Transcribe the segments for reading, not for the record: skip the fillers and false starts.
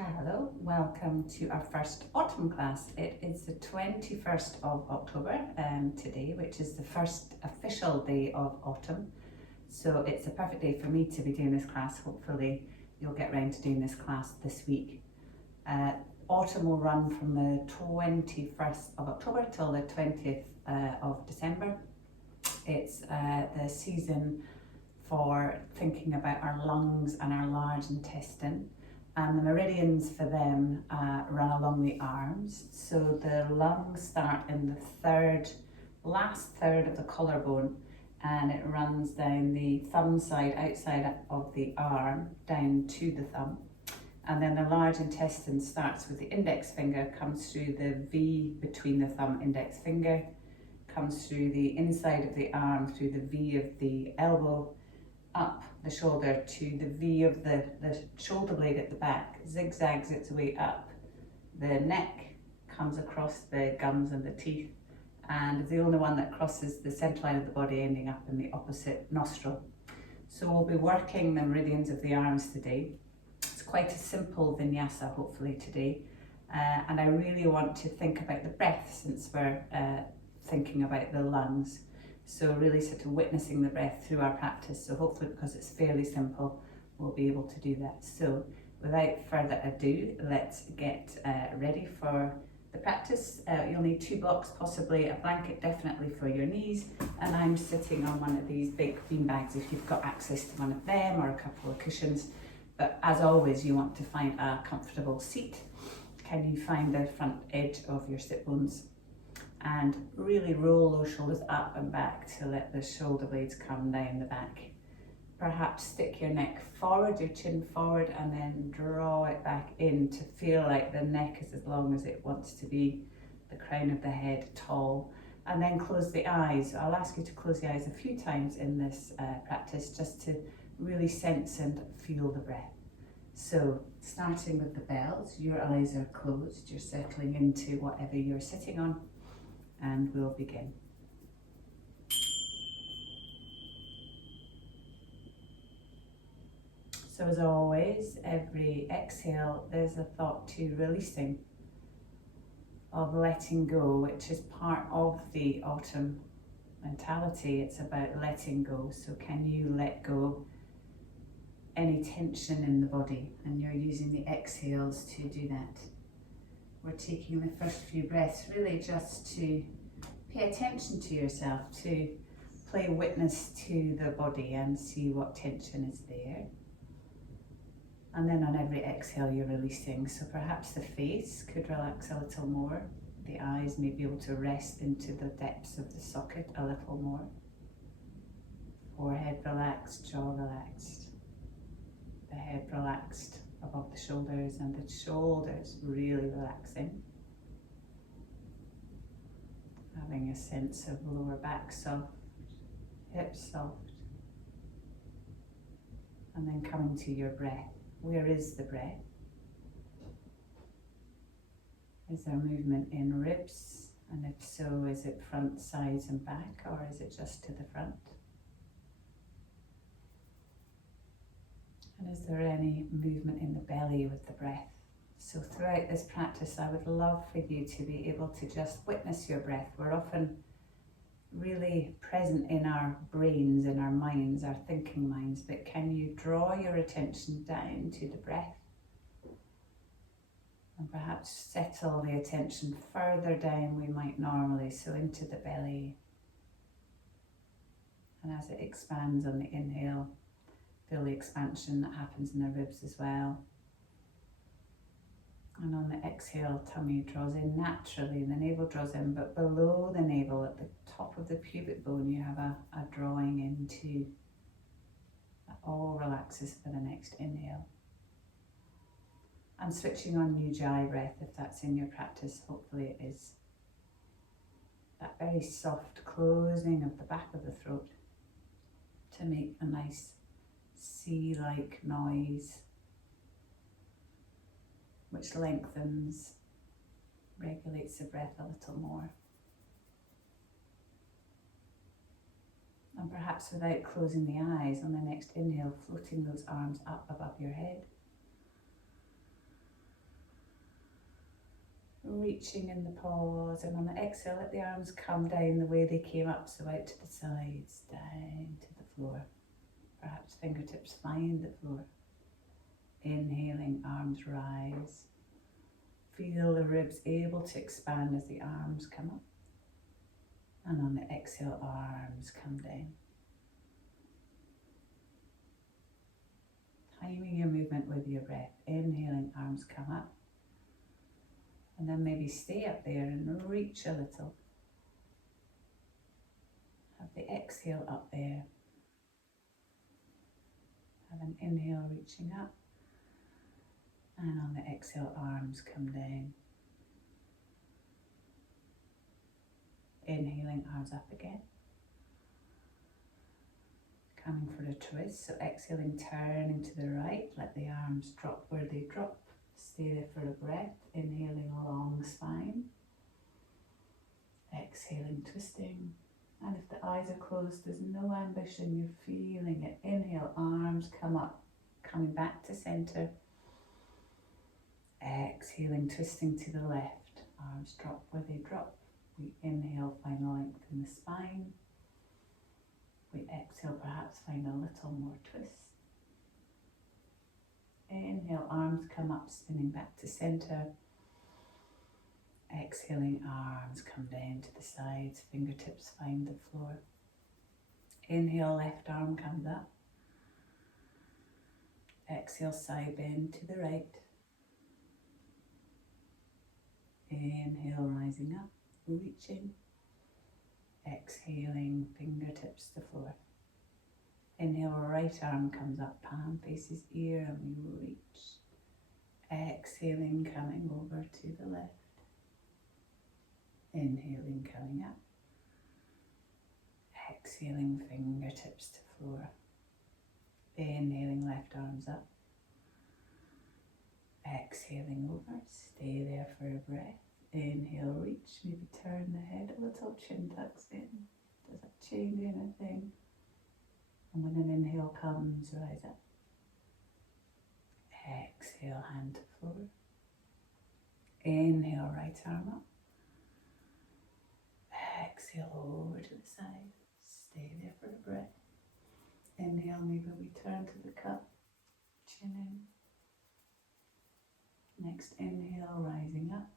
Hello, welcome to our first autumn class. It is the 21st of October today, which is the first official day of autumn. So it's a perfect day for me to be doing this class. Hopefully you'll get round to doing this class this week. Autumn will run from the 21st of October till the 20th of December. It's the season for thinking about our lungs and our large intestine. And the meridians for them run along the arms. So the lungs start in the last third of the collarbone, and it runs down the thumb side, outside of the arm, down to the thumb. And then the large intestine starts with the index finger, comes through the V between the thumb index finger, comes through the inside of the arm, through the V of the elbow, up the shoulder to the V of the shoulder blade at the back, zigzags its way up. The neck comes across the gums and the teeth, and is the only one that crosses the centre line of the body, ending up in the opposite nostril. So we'll be working the meridians of the arms today. It's quite a simple vinyasa hopefully today, and I really want to think about the breath since we're thinking about the lungs. So really sort of witnessing the breath through our practice. So hopefully, because it's fairly simple, we'll be able to do that. So without further ado, let's get ready for the practice. You'll need 2 blocks, possibly a blanket definitely for your knees. And I'm sitting on one of these big bean bags if you've got access to one of them, or a couple of cushions. But as always, you want to find a comfortable seat. Can you find the front edge of your sit bones? And really roll those shoulders up and back to let the shoulder blades come down the back. Perhaps stick your neck forward, your chin forward, and then draw it back in to feel like the neck is as long as it wants to be, the crown of the head tall. And then close the eyes. I'll ask you to close the eyes a few times in this practice, just to really sense and feel the breath. So starting with the bells, your eyes are closed, you're settling into whatever you're sitting on. And we'll begin. So as always, every exhale, there's a thought to releasing, of letting go, which is part of the autumn mentality. It's about letting go. So can you let go any tension in the body? And you're using the exhales to do that. We're taking the first few breaths really just to pay attention to yourself, to play witness to the body and see what tension is there. And then on every exhale you're releasing. So perhaps the face could relax a little more. The eyes may be able to rest into the depths of the socket a little more. Forehead relaxed, jaw relaxed. The head relaxed above the shoulders, and the shoulders really relaxing. Having a sense of lower back soft, hips soft. And then coming to your breath. Where is the breath? Is there movement in ribs? And if so, is it front, sides and back, or is it just to the front? And is there any movement in the belly with the breath? So throughout this practice, I would love for you to be able to just witness your breath. We're often really present in our brains, in our minds, our thinking minds, but can you draw your attention down to the breath? And perhaps settle the attention further down we might normally, so into the belly. And as it expands on the inhale, feel the expansion that happens in the ribs as well. And on the exhale, tummy draws in naturally, the navel draws in, but below the navel, at the top of the pubic bone, you have a drawing into. That all relaxes for the next inhale. And switching on Ujjayi breath, if that's in your practice, hopefully it is. That very soft closing of the back of the throat to make a nice sea-like noise, which lengthens, regulates the breath a little more. And perhaps without closing the eyes, on the next inhale, floating those arms up above your head. reaching in the pause, and on the exhale let the arms come down the way they came up, so out to the sides, down to the floor. Perhaps fingertips find the floor. Inhaling, arms rise. Feel the ribs able to expand as the arms come up. And on the exhale, arms come down. Timing your movement with your breath. Inhaling, arms come up. And then maybe stay up there and reach a little. Have the exhale up there. Have an inhale reaching up. And on the exhale, arms come down. Inhaling, arms up again. Coming for a twist, so exhaling, turning to the right, let the arms drop where they drop. Stay there for a breath, inhaling, long spine. Exhaling, twisting. And if the eyes are closed, there's no ambition, you're feeling it. Inhale, arms come up, coming back to center. Exhaling, twisting to the left. Arms drop where they drop. We inhale, find length in the spine. We exhale, perhaps find a little more twist. Inhale, arms come up, spinning back to center. Exhaling, arms come down to the sides, fingertips find the floor. Inhale, left arm comes up. Exhale, side bend to the right. Inhale, rising up, reaching. Exhaling, fingertips to floor. Inhale, right arm comes up, palm faces ear, and we reach. Exhaling, coming over to the left. Inhaling, coming up. Exhaling, fingertips to floor. Inhaling, left arms up. Exhaling over, stay there for a breath. Inhale, reach, maybe turn the head a little, chin tucks in. Does that change anything? And when an inhale comes, rise up. Exhale, hand to floor. Inhale, right arm up. Exhale, over to the side. Stay there for a breath. Inhale, maybe we turn to the cup, chin in. Next inhale, rising up.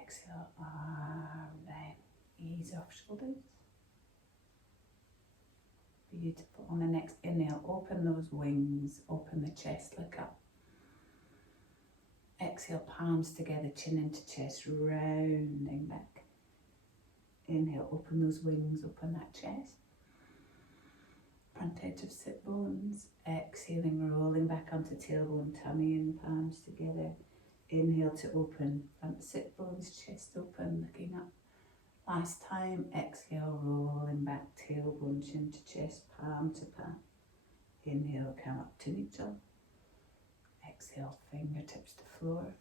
Exhale, arm down. Ease off shoulders. Beautiful. On the next inhale, open those wings, open the chest, look up. Exhale, palms together, chin into chest, rounding back. Inhale, open those wings, open that chest. Front edge of sit bones. Exhaling, rolling back onto tailbone, tummy and palms together. Inhale to open, front sit bones, chest open, looking up. Last time, exhale, rolling back, tailbone, chin to chest, palm to palm. Inhale, come up to neutral. Exhale, fingertips to floor.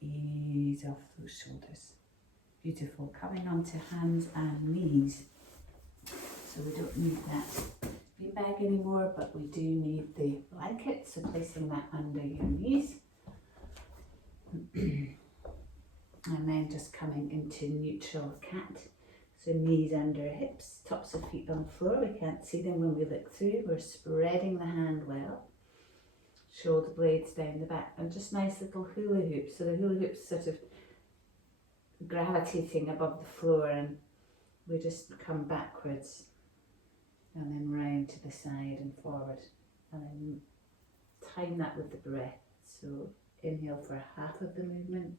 Ease off those shoulders. Beautiful. Coming onto hands and knees. So we don't need that beanbag anymore, but we do need the blanket. So placing that under your knees. And then just coming into neutral cat. So knees under hips, tops of feet on the floor. We can't see them when we look through. We're spreading the hand well. Shoulder blades down the back. And just nice little hula hoops. So the hula hoops sort of gravitating above the floor, and we just come backwards and then round to the side and forward. And then time that with the breath. So inhale for half of the movement.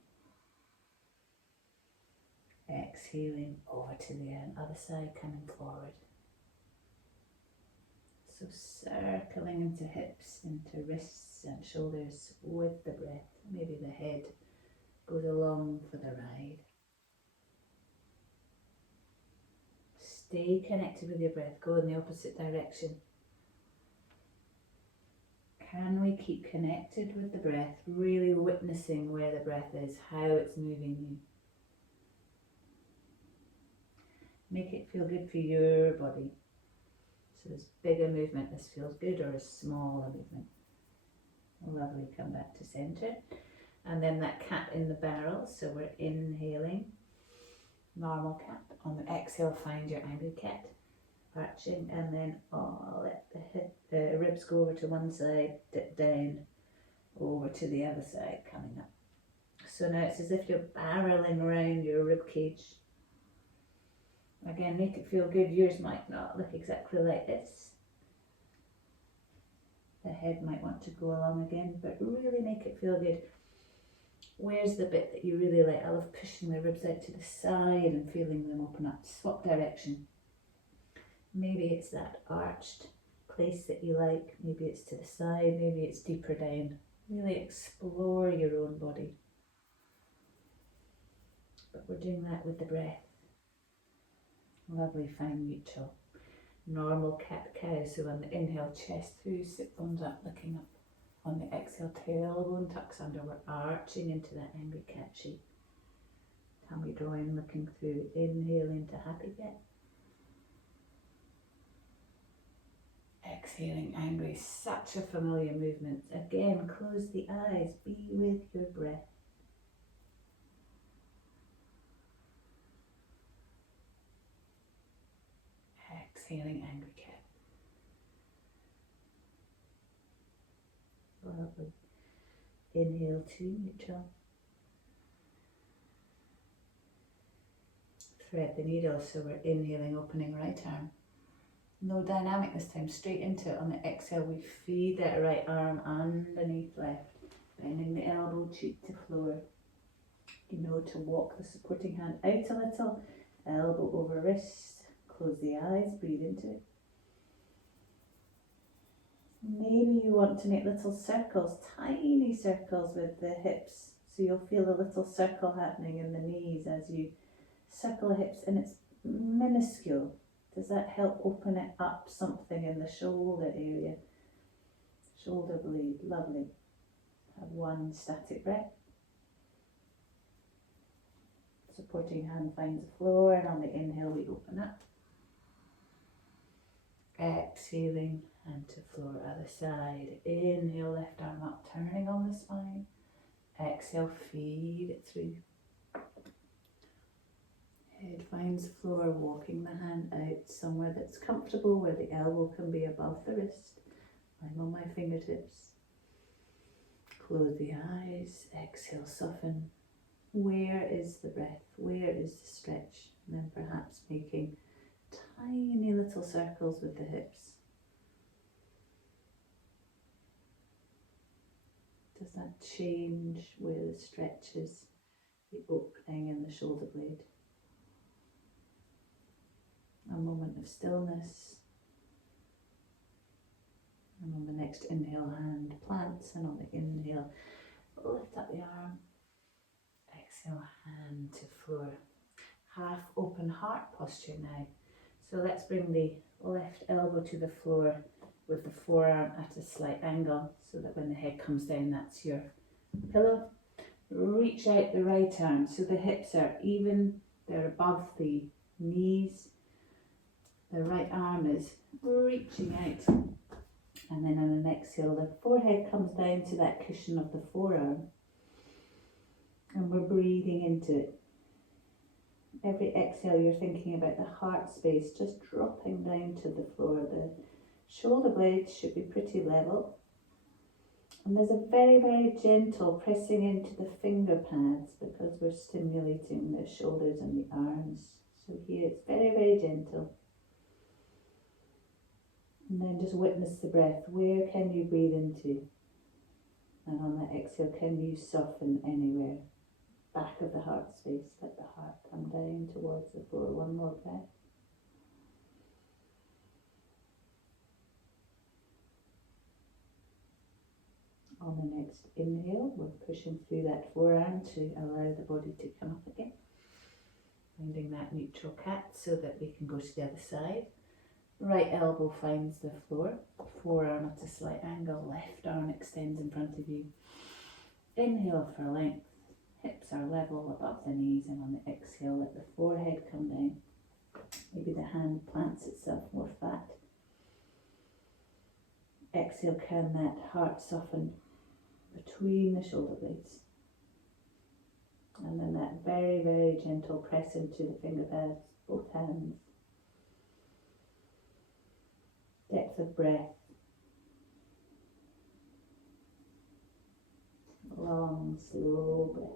Exhaling over to the other side, coming forward. So circling into hips, into wrists and shoulders with the breath. Maybe the head goes along for the ride. Stay connected with your breath. Go in the opposite direction. Can we keep connected with the breath, really witnessing where the breath is, how it's moving you? Make it feel good for your body. So this bigger movement, this feels good, or a smaller movement. Lovely, come back to center. And then that cat in the barrel, so we're inhaling, normal cat. On the exhale, find your angry cat, arching, and then let the ribs go over to one side, dip down, over to the other side, coming up. So now it's as if you're barreling around your rib cage. Again, make it feel good. Yours might not look exactly like this. The head might want to go along again, but really make it feel good. Where's the bit that you really like? I love pushing the ribs out to the side and feeling them open up. Swap direction. Maybe it's that arched place that you like. Maybe it's to the side. Maybe it's deeper down. Really explore your own body. But we're doing that with the breath. Lovely, fine, neutral. Normal cat-cow. So on the inhale, chest through, sit bones up, looking up. On the exhale, tailbone tucks under. We're arching into that angry cat shape. Tummy drawing, looking through. Inhale into happy cat. Exhaling angry. Such a familiar movement. Again, close the eyes. Be with your breath. Exhaling angry cat. Lovely. Inhale to neutral. Thread the needle, so we're inhaling, opening right arm. No dynamic this time, straight into it. On the exhale, we feed that right arm underneath left, bending the elbow, cheek to floor. You know to walk the supporting hand out a little, elbow over wrist, close the eyes, breathe into it. Maybe you want to make little circles, tiny circles with the hips, so you'll feel a little circle happening in the knees as you circle the hips, and it's minuscule. Does that help open it up something in the shoulder area? Shoulder blade, lovely. Have one static breath. Supporting hand finds the floor, and on the inhale we open up. Exhaling, hand to floor, other side. Inhale, left arm up, turning on the spine. Exhale, feed it through. Head finds the floor, walking the hand out somewhere that's comfortable, where the elbow can be above the wrist. I'm on my fingertips. Close the eyes, exhale, soften. Where is the breath? Where is the stretch? And then perhaps making tiny little circles with the hips. Does that change where the stretch is, the opening in the shoulder blade? A moment of stillness. And on the next inhale, hand plants, and on the inhale, lift up the arm. Exhale, hand to floor. Half open heart posture now. So let's bring the left elbow to the floor with the forearm at a slight angle, so that when the head comes down, that's your pillow. Reach out the right arm, so the hips are even, they're above the knees. The right arm is reaching out, and then on an exhale, the forehead comes down to that cushion of the forearm, and we're breathing into it. Every exhale, you're thinking about the heart space just dropping down to the floor. The shoulder blades should be pretty level, and there's a very, very gentle pressing into the finger pads, because we're stimulating the shoulders and the arms. So here it's very, very gentle. And then just witness the breath. Where can you breathe into? And on that exhale, can you soften anywhere? Back of the heart space. Let the heart come down towards the floor. One more breath. On the next inhale, we're pushing through that forearm to allow the body to come up again. Finding that neutral cat so that we can go to the other side. Right elbow finds the floor, forearm at a slight angle, left arm extends in front of you. Inhale for length, hips are level above the knees, and on the exhale let the forehead come down. Maybe the hand plants itself more flat. Exhale, can that heart soften between the shoulder blades. And then that very, very gentle press into the finger pads, both hands. Depth of breath. Long, slow breaths.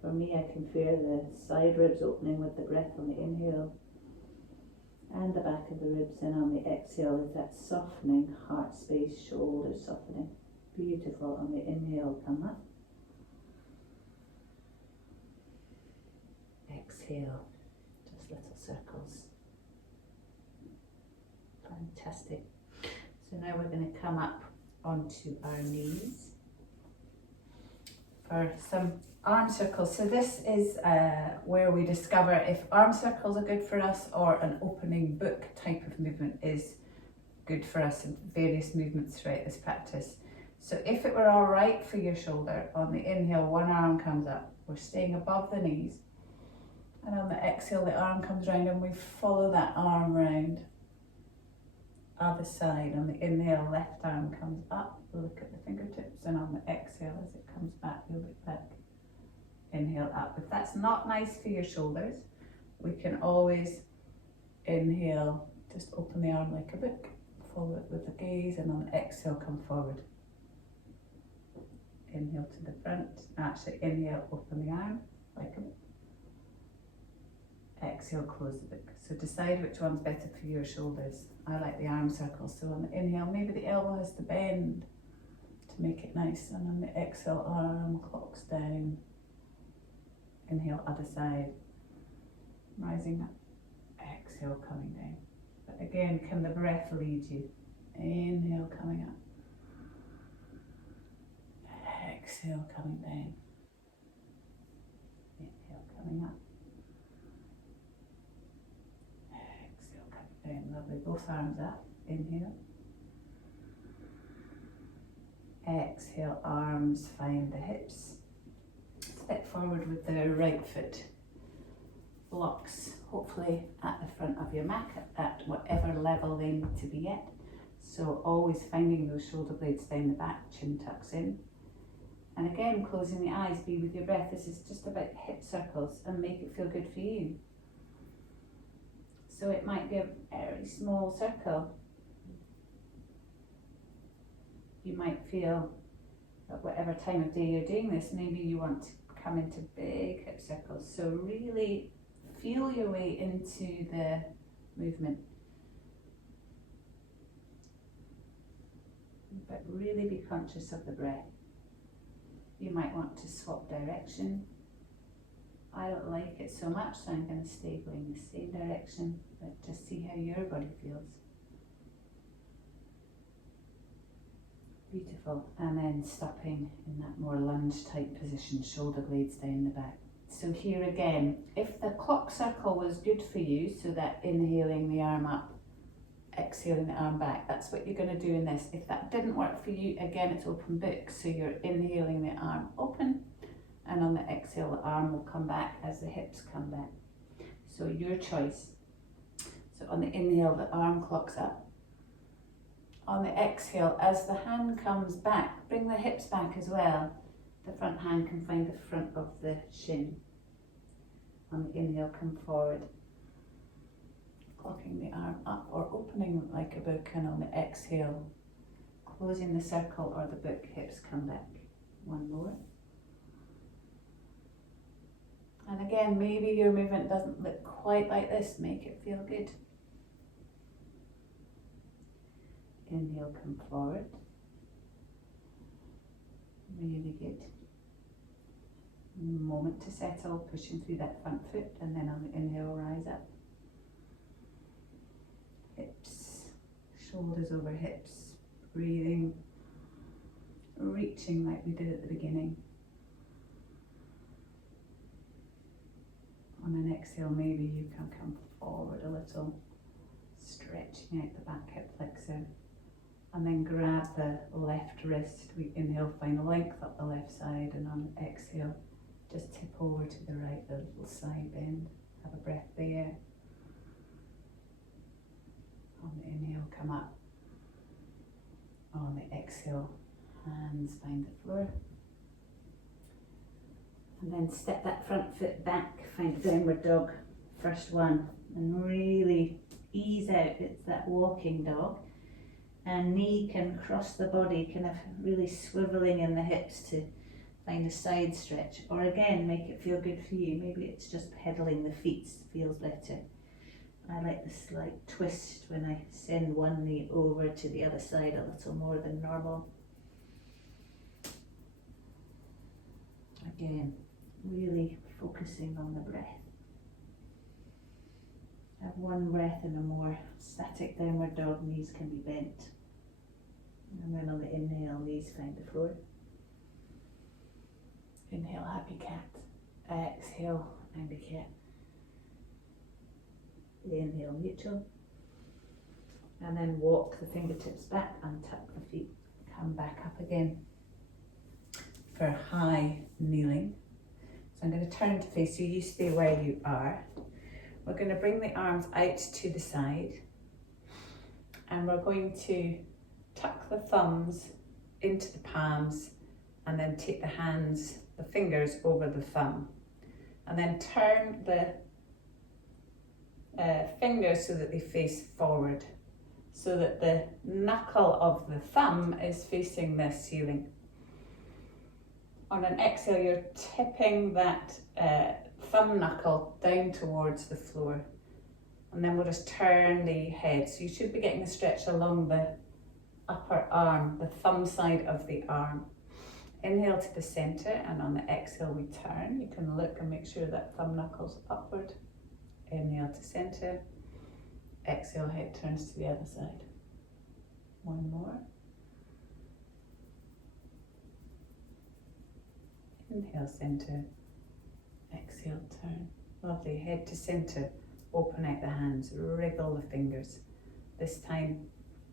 For me, I can feel the side ribs opening with the breath on the inhale, and the back of the ribs, and on the exhale is that softening heart space, shoulders softening. Beautiful. On the inhale, come up. Exhale, just little circles. Fantastic. So now we're going to come up onto our knees for some arm circles. So this is where we discover if arm circles are good for us or an opening book type of movement is good for us in various movements throughout this practice. So if it were all right for your shoulder, on the inhale, one arm comes up. We're staying above the knees. And on the exhale, the arm comes round and we follow that arm round. Other side, on the inhale, left arm comes up, look at the fingertips, and on the exhale, as it comes back, you'll look back. Inhale up. If that's not nice for your shoulders, we can always inhale, just open the arm like a book, follow it with the gaze, and on the exhale, come forward. Inhale to the front, actually inhale, open the arm like a book. Exhale, close the book. So decide which one's better for your shoulders. I like the arm circles. So on the inhale, maybe the elbow has to bend to make it nice. And on the exhale, arm clocks down. Inhale, other side. Rising up. Exhale, coming down. But again, can the breath lead you? Inhale, coming up. Exhale, coming down. Inhale, coming up. Lovely, both arms up, inhale. Exhale, arms find the hips. Step forward with the right foot. Blocks, hopefully at the front of your mat, at whatever level they need to be at. So always finding those shoulder blades down the back, chin tucks in. And again, closing the eyes, be with your breath. This is just about hip circles and make it feel good for you. So it might be a very small circle. You might feel at whatever time of day you're doing this, maybe you want to come into big hip circles. So really feel your way into the movement. But really be conscious of the breath. You might want to swap direction. I don't like it so much, so I'm going to stay going the same direction, but just see how your body feels. Beautiful. And then stopping in that more lunge type position, shoulder blades down the back. So here again, if the clock circle was good for you, so that inhaling the arm up, exhaling the arm back, that's what you're going to do in this. If that didn't work for you, again, it's open book. So you're inhaling the arm open, and on the exhale, the arm will come back as the hips come back. So your choice. So on the inhale, the arm clocks up. On the exhale, as the hand comes back, bring the hips back as well. The front hand can find the front of the shin. On the inhale, come forward. Clocking the arm up or opening like a book, and on the exhale, closing the circle or the book, hips come back. One more. And again, maybe your movement doesn't look quite like this. Make it feel good. Inhale, come forward. Really good. Moment to settle, pushing through that front foot, and then on the inhale, rise up. Hips, shoulders over hips, breathing, reaching like we did at the beginning. On an exhale, maybe you can come forward a little, stretching out the back hip flexor, and then grab the left wrist. We inhale, find a length up the left side, and on the exhale, just tip over to the right, the little side bend. Have a breath there. On the inhale, come up. On the exhale, hands find the floor. And then step that front foot back, find downward dog, first one, and really ease out. It's that walking dog. And knee can cross the body, kind of really swiveling in the hips to find a side stretch. Or again, make it feel good for you. Maybe it's just pedaling the feet feels better. I like the slight twist when I send one knee over to the other side a little more than normal. Again, really focusing on the breath. Have one breath in a more static downward dog, knees can be bent. And then on the inhale, knees find the floor. Inhale, happy cat. Exhale, angry cat. Inhale, neutral. And then walk the fingertips back, untuck the feet, come back up again for high kneeling. So I'm going to turn to face you, you stay where you are. We're going to bring the arms out to the side and we're going to tuck the thumbs into the palms and then take the hands, the fingers over the thumb, and then turn the fingers so that they face forward, so that the knuckle of the thumb is facing the ceiling. On an exhale, you're tipping that thumb knuckle down towards the floor, and then we'll just turn the head. So you should be getting a stretch along the upper arm, the thumb side of the arm. Inhale to the center, and on the exhale we turn. You can look and make sure that thumb knuckle's upward. Inhale to center, exhale, head turns to the other side. One more. Inhale, center, exhale, turn. Lovely, head to center, open out the hands, wriggle the fingers. This time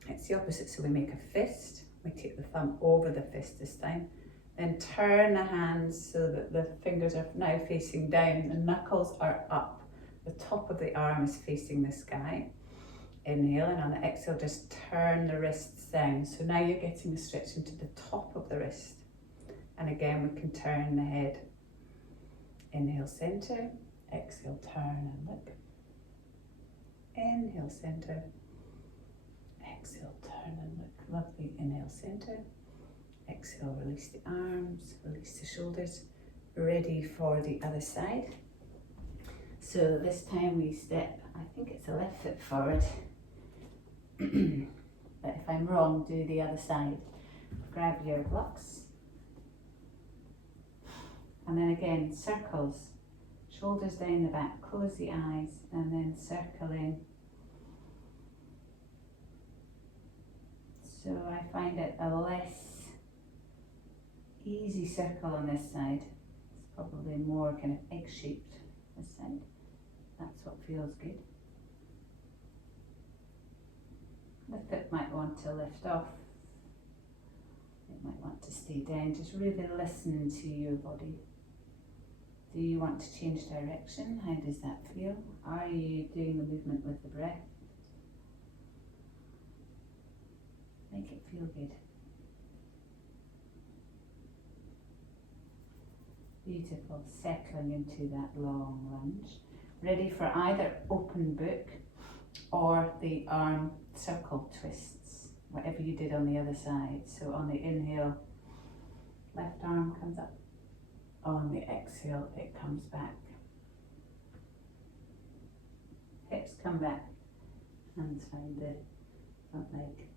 it's the opposite, so we make a fist, we take the thumb over the fist this time, then turn the hands so that the fingers are now facing down, the knuckles are up, the top of the arm is facing the sky. Inhale, and on the exhale just turn the wrists down. So now you're getting a stretch into the top of the wrist. And again, we can turn the head. Inhale, center, exhale, turn and look. Inhale, center, exhale, turn and look. Lovely, inhale, center, exhale, release the arms, release the shoulders. Ready for the other side. So this time we step, I think it's a left foot forward, but if I'm wrong, do the other side. Grab your blocks. And then again, circles, shoulders down the back, close the eyes, and then circle in. So I find it a less easy circle on this side. It's probably more kind of egg-shaped this side. That's what feels good. The foot might want to lift off. It might want to stay down. Just really listen to your body. Do you want to change direction? How does that feel? Are you doing the movement with the breath? Make it feel good. Beautiful, settling into that long lunge. Ready for either open book or the arm circle twists, whatever you did on the other side. So on the inhale, left arm comes up. On the exhale, it comes back. Hips come back. Hands find the front leg.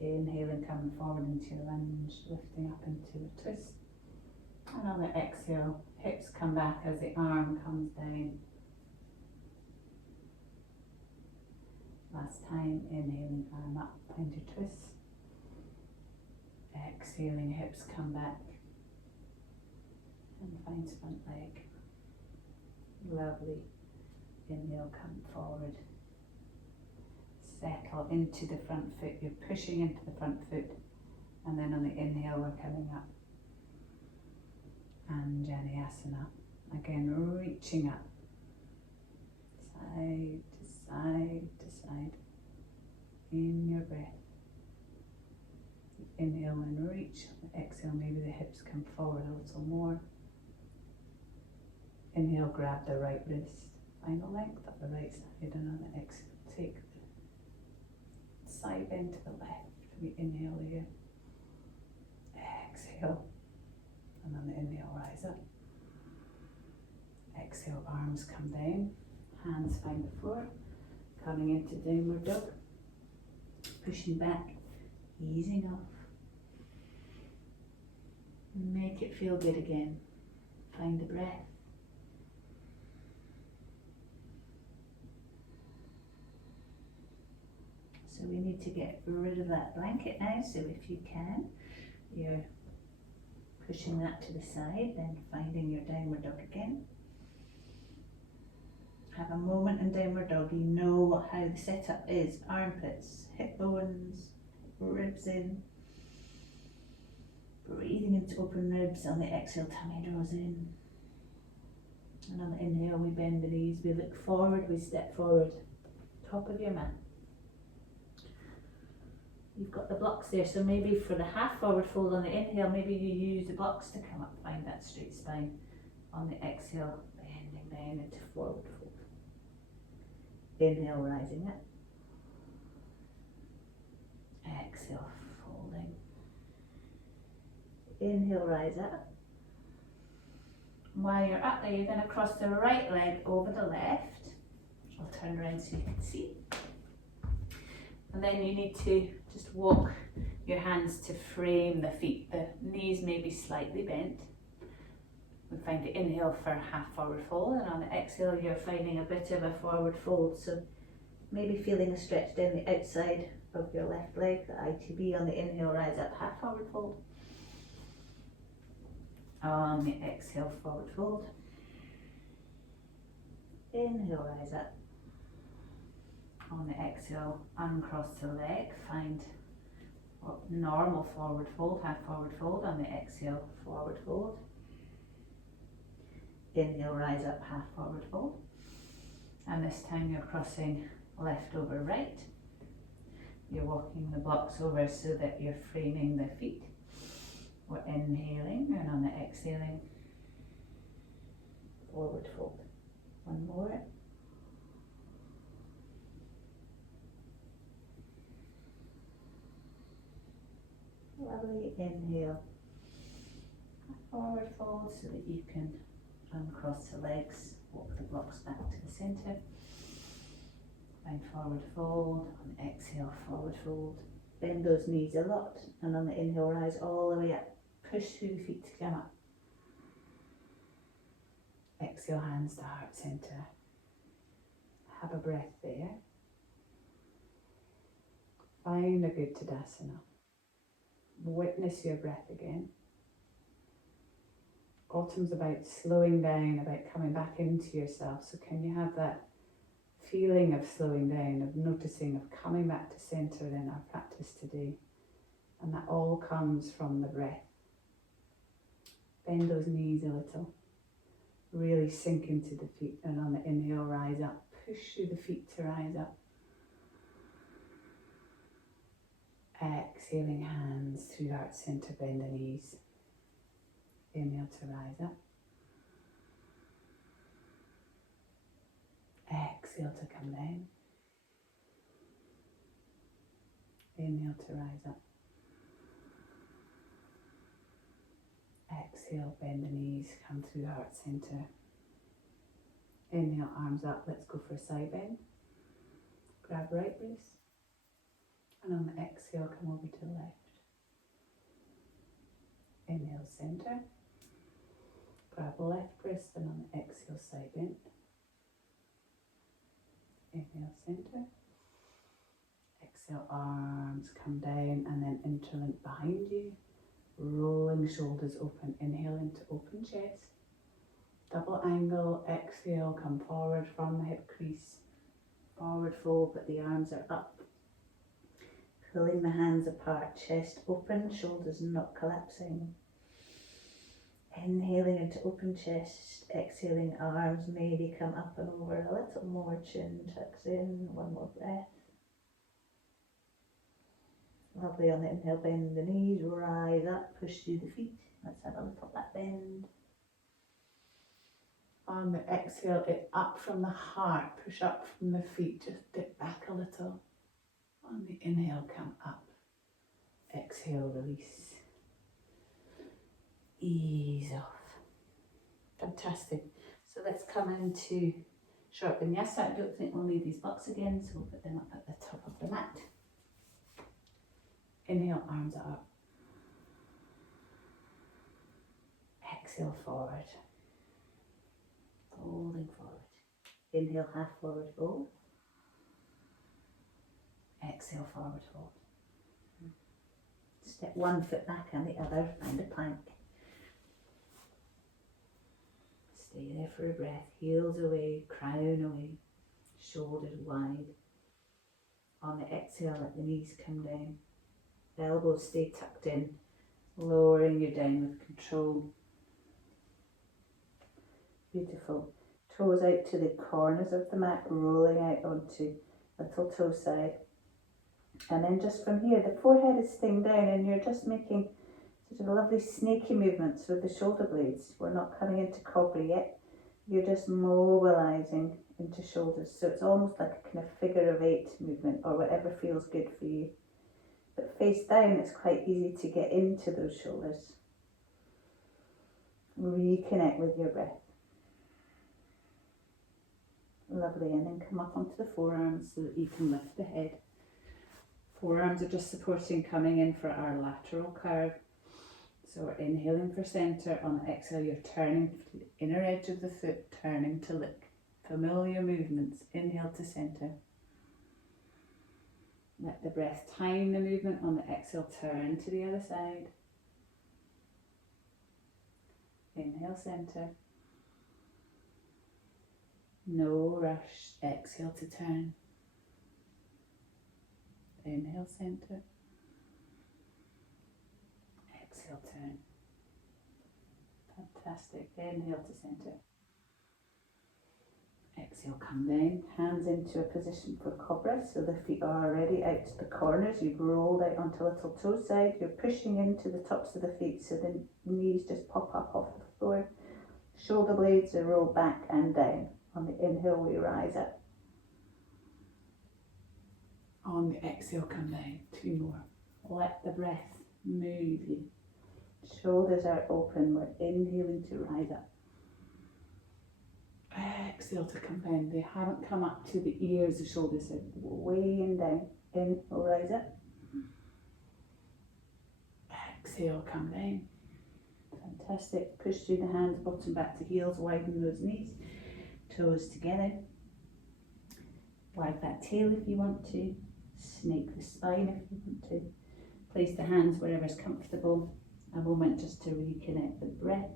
Inhaling, coming forward into your lunge, lifting up into a twist. And on the exhale, hips come back as the arm comes down. Last time, inhaling, arm up, find your twist. Exhaling, hips come back. And find front leg. Lovely. Inhale, come forward. Settle into the front foot. You're pushing into the front foot. And then on the inhale, we're coming up. Anjaneyasana. Again, reaching up. Side to side to side. In your breath. Inhale and reach. Exhale, maybe the hips come forward a little more. Inhale, grab the right wrist, final length up the right side, and on the exhale, take the side bend to the left. We inhale here, exhale, and on the inhale, rise up. Exhale, arms come down, hands find the floor, coming into downward dog, pushing back, easing off. Make it feel good again. Find the breath. So we need to get rid of that blanket now, so if you can, you're pushing that to the side, then finding your downward dog again. Have a moment in downward dog. You know how the setup is. Armpits, hip bones, ribs in. Breathing into open ribs. On the exhale, tummy draws in. And on the inhale, we bend the knees. We look forward, we step forward. Top of your mat. You've got the blocks there, so maybe for the half forward fold on the inhale, maybe you use the blocks to come up. Find that straight spine. On the exhale, bending down into forward fold. Inhale, rising up. Exhale, folding. Inhale, rise up. While you're up there, you're going to cross the right leg over the left. I'll turn around so you can see. And then you need to just walk your hands to frame the feet. The knees may be slightly bent. We find the inhale for half forward fold, and on the exhale you're finding a bit of a forward fold. So maybe feeling a stretch down the outside of your left leg, the ITB. On the inhale, rise up, half forward fold. On the exhale, forward fold. Inhale, rise up. On the exhale, uncross the leg, find normal forward fold, half forward fold. On the exhale, forward fold. Inhale, rise up, half forward fold. And this time you're crossing left over right. You're walking the blocks over so that you're framing the feet. We're inhaling, and on the exhaling, forward fold. One more. Lovely. Inhale, forward fold so that you can uncross the legs, walk the blocks back to the centre. Find forward fold. On the exhale, forward fold. Bend those knees a lot, and on the inhale, rise all the way up. Push through the feet to come up. Exhale, hands to heart centre. Have a breath there. Find a good Tadasana. Witness your breath again. Autumn's about slowing down, about coming back into yourself. So can you have that feeling of slowing down, of noticing, of coming back to centre in our practice today? And that all comes from the breath. Bend those knees a little. Really sink into the feet, and on the inhale, rise up. Push through the feet to rise up. Exhaling, hands through heart centre, bend the knees. Inhale to rise up. Exhale to come down. Inhale to rise up. Exhale, bend the knees, come through heart centre. Inhale, arms up, let's go for a side bend. Grab right wrist. And on the exhale, come over to the left. Inhale, centre. Grab left wrist, and on the exhale, side bend. Inhale, centre. Exhale, arms come down and then interlink behind you. Rolling shoulders open. Inhale into open chest. Double angle. Exhale, come forward from the hip crease. Forward fold, but the arms are up. Pulling the hands apart, chest open, shoulders not collapsing. Inhaling into open chest, exhaling, arms maybe come up and over a little more, chin tucks in, one more breath. Lovely. On the inhale, bend the knees, rise up, push through the feet. Let's have a little back bend. On the exhale, it up from the heart, push up from the feet, just dip back a little. On the inhale, come up. Exhale, release. Ease off. Fantastic. So let's come into short vinyasa. I don't think we'll need these blocks again, so we'll put them up at the top of the mat. Inhale, arms are up. Exhale, forward. Folding forward. Inhale, half forward fold. Exhale, forward fold. Step one foot back and the other, find a plank. Stay there for a breath. Heels away, crown away, shoulders wide. On the exhale, let the knees come down. Elbows stay tucked in, lowering you down with control. Beautiful. Toes out to the corners of the mat, rolling out onto little toe side. And then just from here, the forehead is staying down and you're just making sort of lovely snaky movements with the shoulder blades. We're not coming into cobra yet. You're just mobilizing into shoulders. So it's almost like a kind of figure of 8 movement or whatever feels good for you. But face down, it's quite easy to get into those shoulders. Reconnect with your breath. Lovely, and then come up onto the forearms so that you can lift the head. Forearms are just supporting coming in for our lateral curve. So we're inhaling for center. On the exhale, you're turning to the inner edge of the foot, turning to lick. Familiar movements. Inhale to center. Let the breath time the movement. On the exhale, turn to the other side. Inhale, center. No rush. Exhale to turn. Inhale, center. Exhale, turn. Fantastic. Inhale to center. Exhale, come down. Hands into a position for cobra. So the feet are already out to the corners. You've rolled out onto little toe side. You're pushing into the tops of the feet so the knees just pop up off the floor. Shoulder blades are rolled back and down. On the inhale, we rise up. On the exhale, come down. 2 more. Let the breath move you. Shoulders are open. We're inhaling to rise up. Exhale to come down. They haven't come up to the ears. The shoulders are way and down. In, rise up. Exhale, come down. Fantastic. Push through the hands, bottom back to heels. Widen those knees. Toes together. Wag that tail if you want to. Snake the spine if you want to. Place the hands wherever's comfortable. A moment just to reconnect with breath.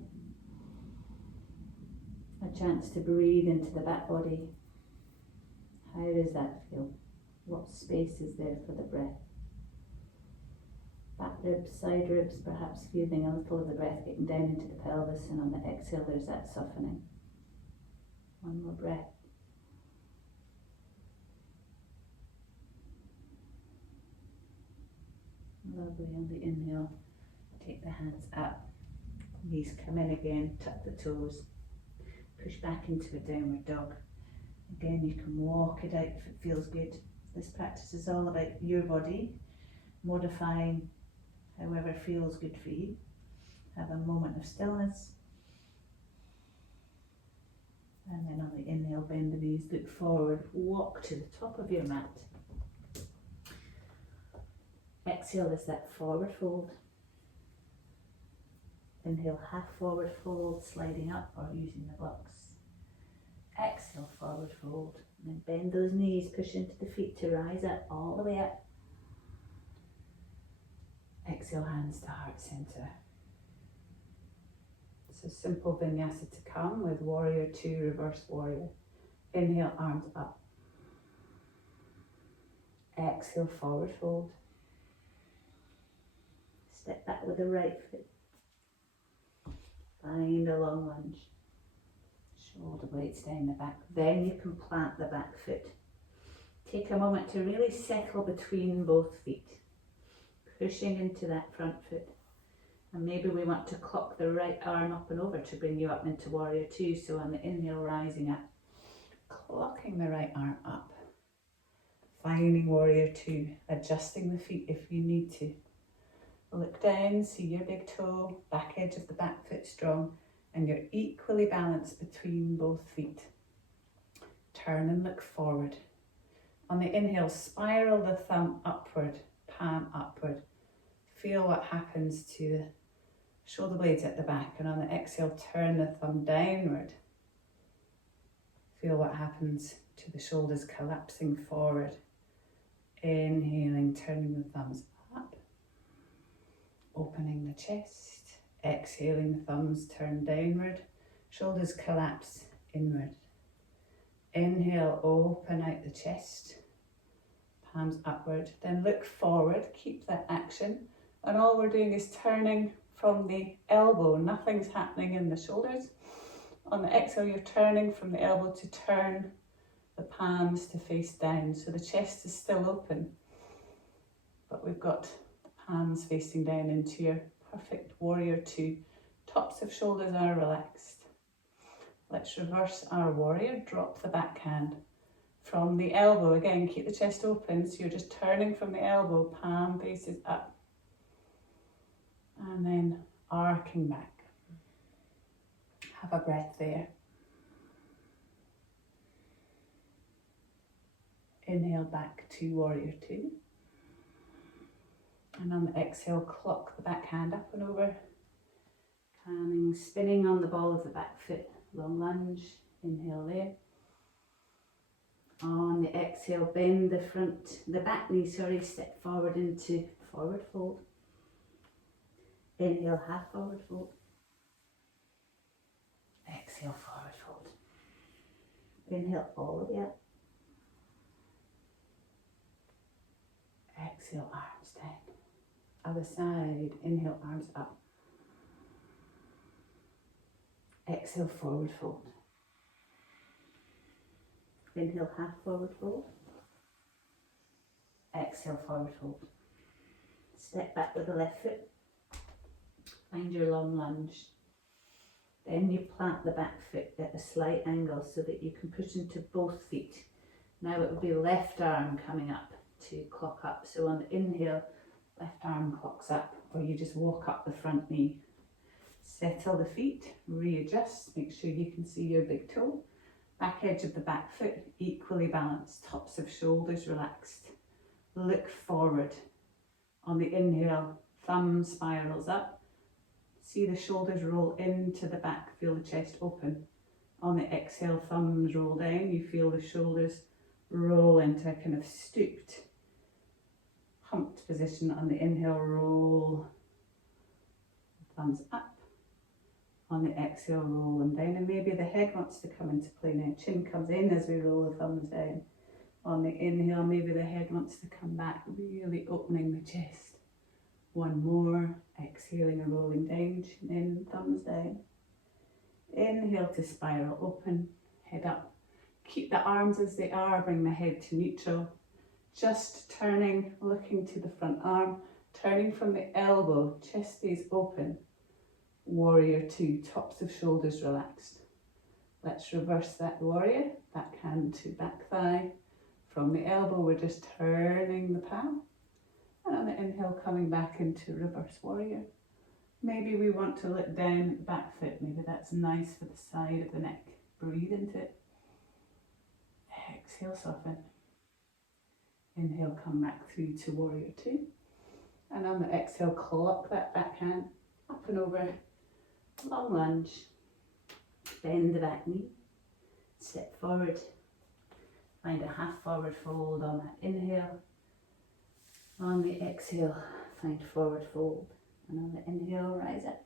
A chance to breathe into the back body. How does that feel? What space is there for the breath? Back ribs, side ribs, perhaps feeling a little of the breath getting down into the pelvis, and on the exhale there's that softening. One more breath. Lovely. On the inhale, take the hands up. Knees come in again, tuck the toes. Push back into a downward dog. Again, you can walk it out if it feels good. This practice is all about your body, modifying however feels good for you. Have a moment of stillness. And then on the inhale, bend the knees, look forward, walk to the top of your mat. Exhale is that forward fold. Inhale, half forward fold, sliding up or using the blocks. Exhale, forward fold. And then bend those knees, push into the feet to rise up, all the way up. Exhale, hands to heart center. It's a simple vinyasa to come with warrior 2, reverse warrior. Inhale, arms up. Exhale, forward fold. Step back with the right foot. Find a long lunge. Shoulder blades down the back. Then you can plant the back foot. Take a moment to really settle between both feet. Pushing into that front foot. And maybe we want to clock the right arm up and over to bring you up into warrior two. So on the inhale, rising up, clocking the right arm up, finding warrior two, adjusting the feet if you need to. Look down, see your big toe, back edge of the back foot strong, and you're equally balanced between both feet. Turn and look forward. On the inhale, spiral the thumb upward, palm upward. Feel what happens to the shoulder blades at the back, and on the exhale, turn the thumb downward. Feel what happens to the shoulders collapsing forward. Inhaling, turning the thumbs up, opening the chest. Exhaling, the thumbs turn downward, shoulders collapse inward. Inhale, open out the chest, palms upward, then look forward, keep that action. And all we're doing is turning from the elbow, nothing's happening in the shoulders. On the exhale, you're turning from the elbow to turn the palms to face down. So the chest is still open, but we've got the palms facing down into your perfect warrior two. Tops of shoulders are relaxed. Let's reverse our warrior, drop the backhand. From the elbow, again, keep the chest open, so you're just turning from the elbow, palm faces up. And then arcing back. Have a breath there. Inhale back to warrior two. And on the exhale, clock the back hand up and over. Calming, spinning on the ball of the back foot. Long lunge, inhale there. On the exhale, bend the back knee, step forward into forward fold. Inhale, half forward fold. Exhale, forward fold. Inhale all the way up. Exhale, arms down. Other side, inhale, arms up. Exhale, forward fold. Inhale, half forward fold. Exhale, forward fold. Step back with the left foot. Find your long lunge. Then you plant the back foot at a slight angle so that you can push into both feet. Now it will be left arm coming up to clock up. So on the inhale, left arm clocks up, or you just walk up the front knee. Settle the feet, readjust, make sure you can see your big toe. Back edge of the back foot equally balanced, tops of shoulders relaxed. Look forward. On the inhale, thumb spirals up. See the shoulders roll into the back, feel the chest open. On the exhale, thumbs roll down, you feel the shoulders roll into a kind of stooped, humped position. On the inhale, roll, thumbs up. On the exhale, roll them down, and maybe the head wants to come into play now. Chin comes in as we roll the thumbs down. On the inhale, maybe the head wants to come back, really opening the chest. One more, exhaling and rolling down, chin in, thumbs down. Inhale to spiral, open, head up. Keep the arms as they are, bring the head to neutral. Just turning, looking to the front arm, turning from the elbow, chest stays open. Warrior two, tops of shoulders relaxed. Let's reverse that warrior, back hand to back thigh. From the elbow, we're just turning the palm. And on the inhale, coming back into reverse warrior. Maybe we want to look down at the back foot. Maybe that's nice for the side of the neck. Breathe into it. Exhale, soften. Inhale, come back through to warrior two. And on the exhale, clock that back hand up and over. Long lunge. Bend the back knee. Step forward. Find a half forward fold on that inhale. On the exhale, find forward fold. And on the inhale, rise up.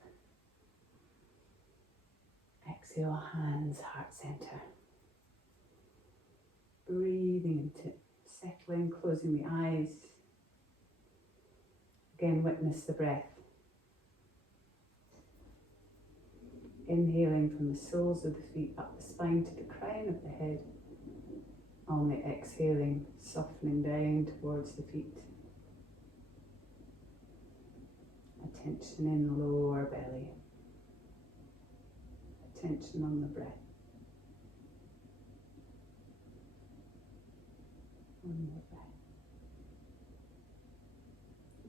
Exhale, hands, heart center. Breathing into it, settling, closing the eyes. Again, witness the breath. Inhaling from the soles of the feet up the spine to the crown of the head. On the exhaling, softening down towards the feet. Tension in lower belly. Tension on the breath. One more breath.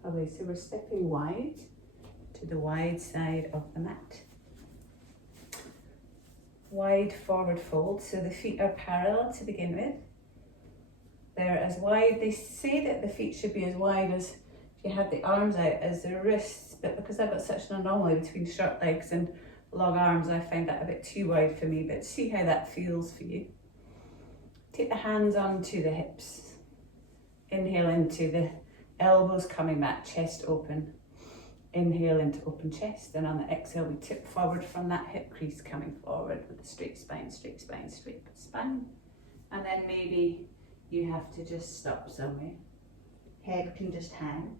Lovely. So we're stepping wide to the wide side of the mat. Wide forward fold, so the feet are parallel to begin with. They're as wide, they say that the feet should be as wide as, if you had the arms out, as the wrists, but because I've got such an anomaly between short legs and long arms, I find that a bit too wide for me, but see how that feels for you. Take the hands onto the hips. Inhale into the elbows coming back, chest open. Inhale into open chest, and on the exhale we tip forward from that hip crease, coming forward with a straight spine, straight spine, straight spine. And then maybe you have to just stop somewhere. Head can just hang.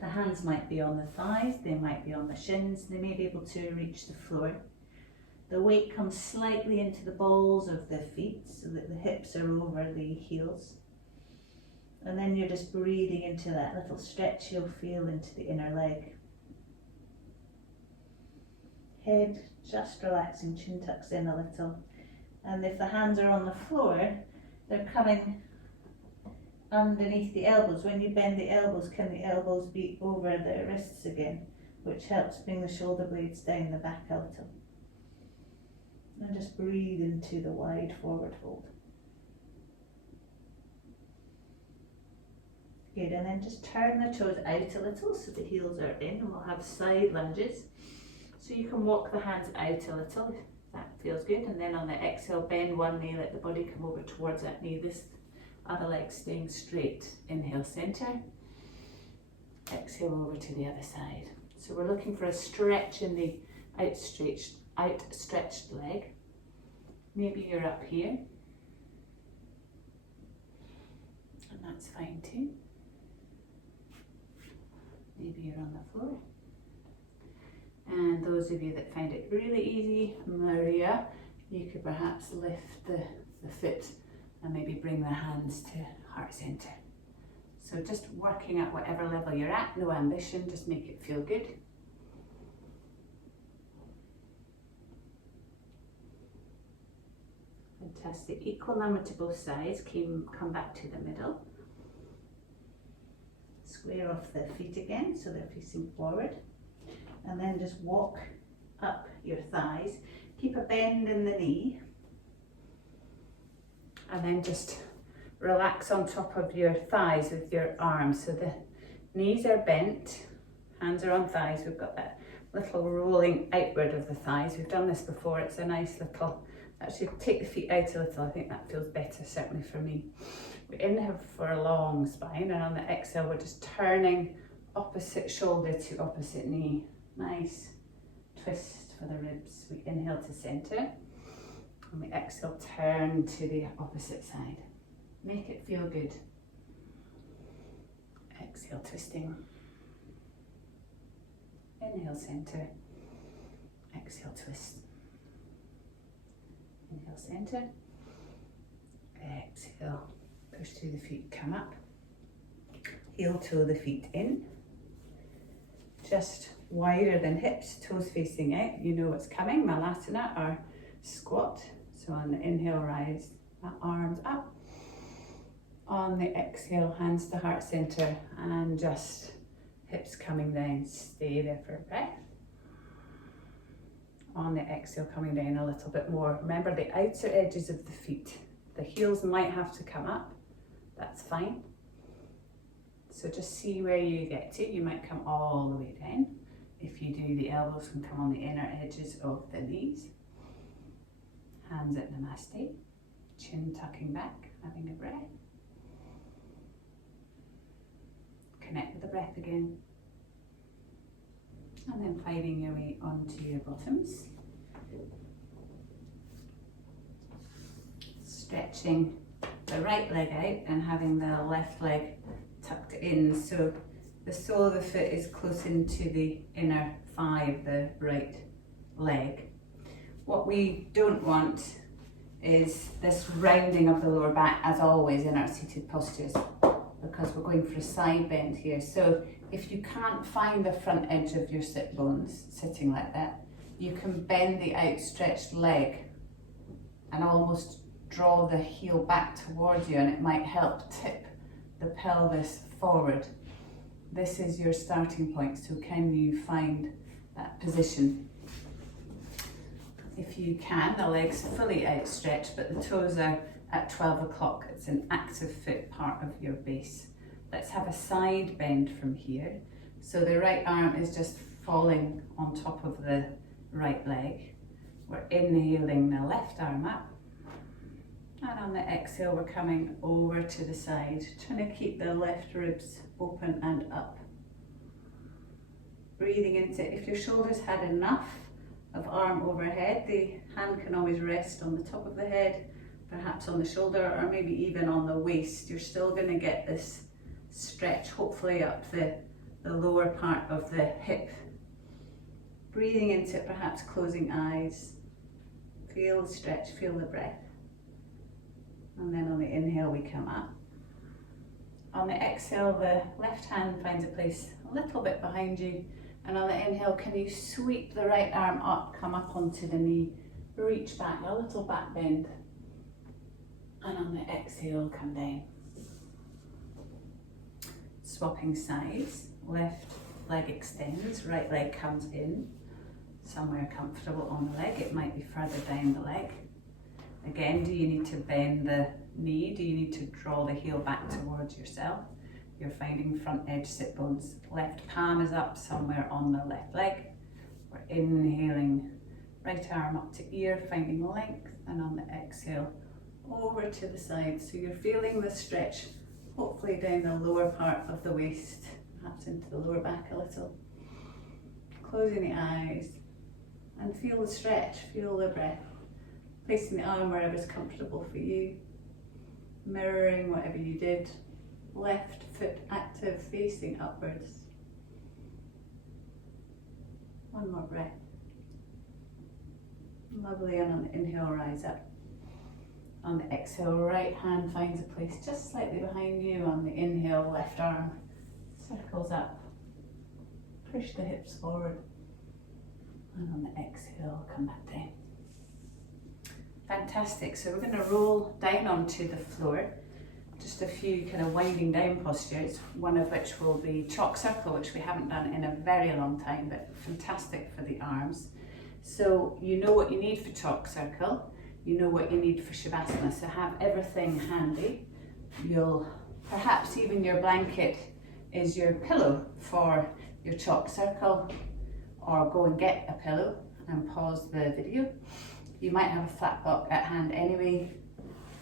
The hands might be on the thighs, they might be on the shins, they may be able to reach the floor. The weight comes slightly into the balls of the feet so that the hips are over the heels. And then you're just breathing into that little stretch you'll feel into the inner leg. Head just relaxing, chin tucks in a little. And if the hands are on the floor, they're coming underneath the elbows. When you bend the elbows, can the elbows be over the wrists again, which helps bring the shoulder blades down the back a little. And just breathe into the wide forward fold. Good, and then just turn the toes out a little so the heels are in, and we'll have side lunges. So you can walk the hands out a little, if that feels good, and then on the exhale, bend one knee, let the body come over towards that knee, this other leg staying straight. Inhale, center. Exhale over to the other side. So we're looking for a stretch in the outstretched leg. Maybe you're up here, and that's fine too. Maybe you're on the floor. And those of you that find it really easy, Maria, you could perhaps lift the foot and maybe bring the hands to heart center. So just working at whatever level you're at, no ambition, just make it feel good. Fantastic. Equal number to both sides. Come back to the middle. Square off the feet again so they're facing forward. And then just walk up your thighs. Keep a bend in the knee. And then just relax on top of your thighs with your arms. So the knees are bent, hands are on thighs. We've got that little rolling outward of the thighs. We've done this before. It's a nice little, actually take the feet out a little. I think that feels better, certainly for me. We inhale for a long spine, and on the exhale, we're just turning opposite shoulder to opposite knee. Nice twist for the ribs. We inhale to center, and we exhale, turn to the opposite side. Make it feel good. Exhale, twisting. Inhale, center. Exhale, twist. Inhale, center. Exhale, push through the feet, come up. Heel toe the feet in. Just wider than hips, toes facing out. You know what's coming. Malasana or squat. So on the inhale, rise, arms up. On the exhale, hands to heart center, and just hips coming down. Stay there for a breath. On the exhale, coming down a little bit more. Remember the outer edges of the feet. The heels might have to come up. That's fine. So just see where you get to. You might come all the way down. If you do, the elbows can come on the inner edges of the knees. Hands at Namaste. Chin tucking back, having a breath. Connect with the breath again. And then finding your way onto your bottoms. Stretching the right leg out and having the left leg tucked in, so the sole of the foot is close into the inner thigh of the right leg. What we don't want is this rounding of the lower back, as always in our seated postures. because we're going for a side bend here. So if you can't find the front edge of your sit bones sitting like that, you can bend the outstretched leg and almost draw the heel back towards you, and it might help tip the pelvis forward. This is your starting point, so can you find that position? If you can, the legs fully outstretched, but the toes are at 12 o'clock. It's an active foot part of your base. Let's have a side bend from here. So the right arm is just falling on top of the right leg. We're inhaling the left arm up. And on the exhale, we're coming over to the side, trying to keep the left ribs open and up. Breathing into it. If your shoulders had enough of arm overhead, the hand can always rest on the top of the head, perhaps on the shoulder, or maybe even on the waist. You're still going to get this stretch, hopefully up the lower part of the hip. Breathing into it, perhaps closing eyes. Feel the stretch, feel the breath. And then on the inhale, we come up. On the exhale, the left hand finds a place a little bit behind you. And on the inhale, can you sweep the right arm up, come up onto the knee, reach back, a little back bend. And on the exhale, come down. Swapping sides, left leg extends, right leg comes in, somewhere comfortable on the leg. It might be further down the leg. Again, do you need to bend the knee? Do you need to draw the heel back towards yourself? You're finding front edge sit bones. Left palm is up somewhere on the left leg. We're inhaling, right arm up to ear, finding length, and on the exhale, over to the side. So you're feeling the stretch, hopefully down the lower part of the waist, perhaps into the lower back a little. Closing the eyes and feel the stretch, feel the breath. Placing the arm wherever is comfortable for you. Mirroring whatever you did. Left foot active, facing upwards. One more breath. Lovely, and on the inhale, rise up. On the exhale, right hand finds a place just slightly behind you. On the inhale, left arm circles up. Push the hips forward. And on the exhale, come back down. Fantastic, so we're going to roll down onto the floor. Just a few kind of winding down postures, one of which will be chalk circle, which we haven't done in a very long time, but fantastic for the arms. So you know what you need for chalk circle, you know what you need for Shavasana, so have everything handy. You'll perhaps even your blanket is your pillow for your chalk circle, or go and get a pillow and pause the video. You might have a flat block at hand anyway.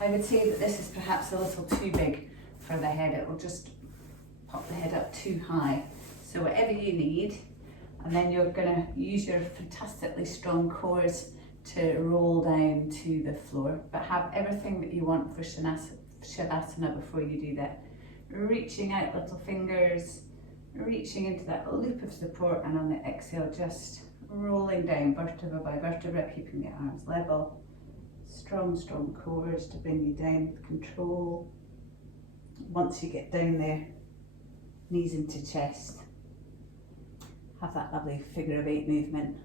I would say that this is perhaps a little too big for the head. It will just pop the head up too high. So whatever you need, and then you're going to use your fantastically strong cores to roll down to the floor, but have everything that you want for Shavasana before you do that. Reaching out little fingers, reaching into that loop of support, and on the exhale, just rolling down vertebra by vertebra, keeping the arms level. Strong cores to bring you down with control. Once you get down there, knees into chest. Have that lovely figure of 8 movement,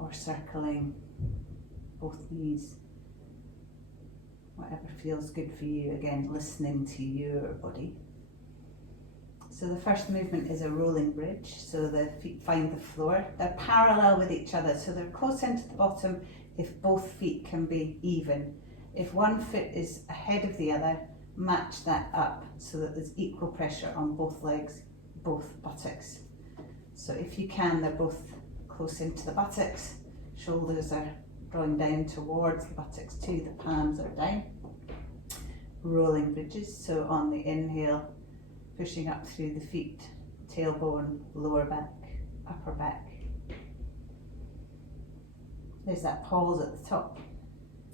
or circling both knees. Whatever feels good for you, again, listening to your body. So the first movement is a rolling bridge, so the feet find the floor. They're parallel with each other, so they're close into the bottom if both feet can be even. If one foot is ahead of the other, match that up so that there's equal pressure on both legs, both buttocks. So if you can, they're both close into the buttocks, shoulders are drawing down towards the buttocks too, the palms are down. Rolling bridges, so on the inhale, pushing up through the feet, tailbone, lower back, upper back. There's that pause at the top,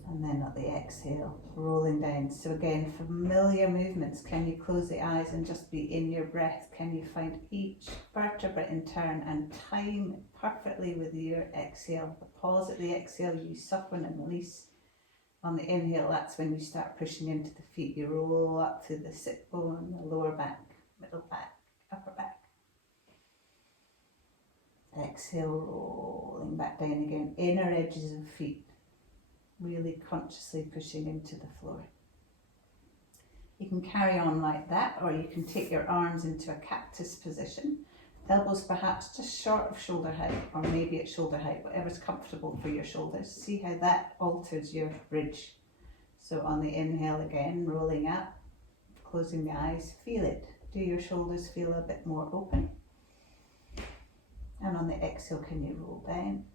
and then at the exhale, rolling down. So again, familiar movements. Can you close the eyes and just be in your breath? Can you find each vertebra in turn and time perfectly with your exhale? The pause at the exhale, you soften and release. On the inhale, that's when you start pushing into the feet. You roll up through the sit bone, the lower back, middle back, upper back. Exhale, rolling back down again. Inner edges of feet, really consciously pushing into the floor. You can carry on like that, or you can take your arms into a cactus position. Elbows perhaps just short of shoulder height, or maybe at shoulder height, whatever's comfortable for your shoulders. See how that alters your bridge. So on the inhale again, rolling up, closing the eyes, feel it. Do your shoulders feel a bit more open? And on the exhale, can you roll down?